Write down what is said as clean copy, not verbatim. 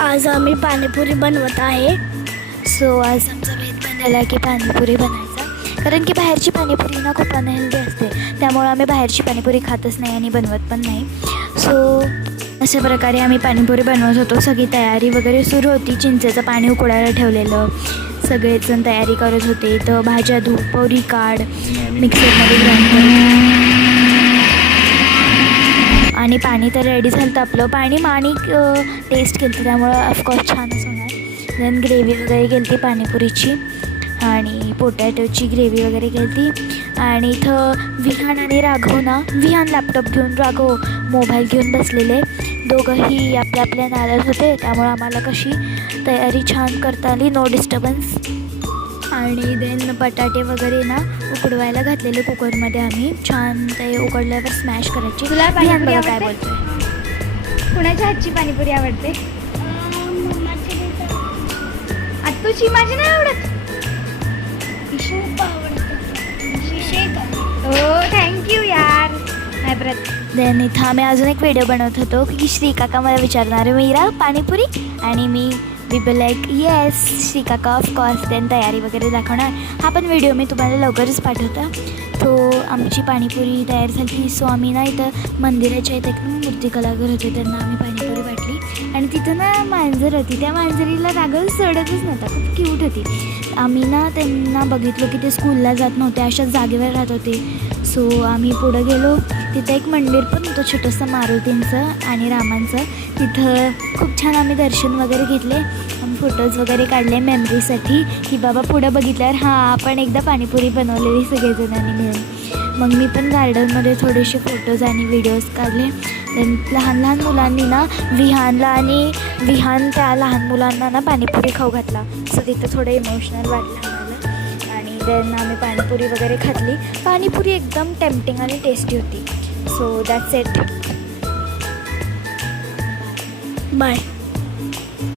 आज आम्ही पाणीपुरी बनवत आहे. सो आज आमचा बेत बनलेला की पाणीपुरी बनायचा, कारण की बाहेरची पाणीपुरी ना खूप अनहेल्दी असते, त्यामुळे आम्ही बाहेरची पाणीपुरी खातच नाही आणि बनवत पण नाही. सो अशा प्रकारे आम्ही पाणीपुरी बनवत होतो. सगळी तयारी वगैरे सुरू होती. चिंचेचं पाणी उकळायला ठेवलेलं, सगळेजण तयारी करत होते. तर भाज्या धुव, पोरी काढ, मिक्सरमध्ये ग्राइंड कर. आणि पाणी तर रेडी झालं आपलं. पाणी माणी टेस्ट केलं त्यामुळं ऑफकोर्स छानच होणार. देन ग्रेव्ही वगैरे केली ती पाणीपुरीची आणि पोटॅटोची ग्रेव्ही वगैरे केली. आणि इथं विहान आणि राघव ना, विहान लॅपटॉप घेऊन, राघव मोबाईल घेऊन बसलेले. दोघंही आपल्या आपल्या नादात होते, त्यामुळं आम्हाला कशी तयारी छान करता आली, नो डिस्टर्बन्स. आणि देन बटाटे वगैरे ना उकडवायला घातलेले कुकरमध्ये आम्ही. छान ते उकडल्यावर स्मॅश करायची. तुला विहान पाणीपुरी बघा काय आवडते? बोलतोय. कुणाच्या हातची पाणीपुरी आवडते? आत्तूची? माझी नाही आवडत. हो थँक्यू यार. नाही परत. देन इथं आम्ही अजून एक व्हिडिओ बनवत होतो की श्रीकाका मला विचारणार मीरा पाणीपुरी, आणि मी बी लाईक येस श्रीकाका ऑफकोर्स. देन तयारी वगैरे दाखवणार. हा पण व्हिडिओ मी तुम्हाला लवकरच पाठवता. तो आमची पाणीपुरी तयार झाली. सो आम्ही ना इथं मंदिराच्या इथं एक मूर्ती कलाकार होते, त्यांना आम्ही पाणीपुरी वाटली. आणि तिथं ना मांजर होती, त्या मांजरीला राघव सोडतच नव्हता, खूप क्यूट होती. आम्ही ना त्यांना बघितलो की ते स्कूलला जात नव्हते, अशाच जागेवर राहत होते. सो आम्ही पुढं गेलो. तिथं एक मंदिर पण होतं छोटंसं मारुतींचं आणि रामांचं. तिथं खूप छान आम्ही दर्शन वगैरे घेतले. आम्ही फोटोज वगैरे काढले मेमरीसाठी, की बाबा पुढं बघितल्यावर हां आपण एकदा पाणीपुरी बनवलेली सगळेजणांनी मिळून. मग मी पण गार्डनमध्ये थोडेसे फोटोज आणि व्हिडिओज काढले. देन लहान लहान मुलांनी ना विहानला आणि विहान त्या लहान मुलांना ना पाणीपुरी खाऊ घातला. सो तिथं थोडं इमोशनल वाटलं आम्हाला. आणि देन आम्ही पाणीपुरी वगैरे खाल्ली. पाणीपुरी एकदम टेम्पटिंग आणि टेस्टी होती. So that's it. बाय.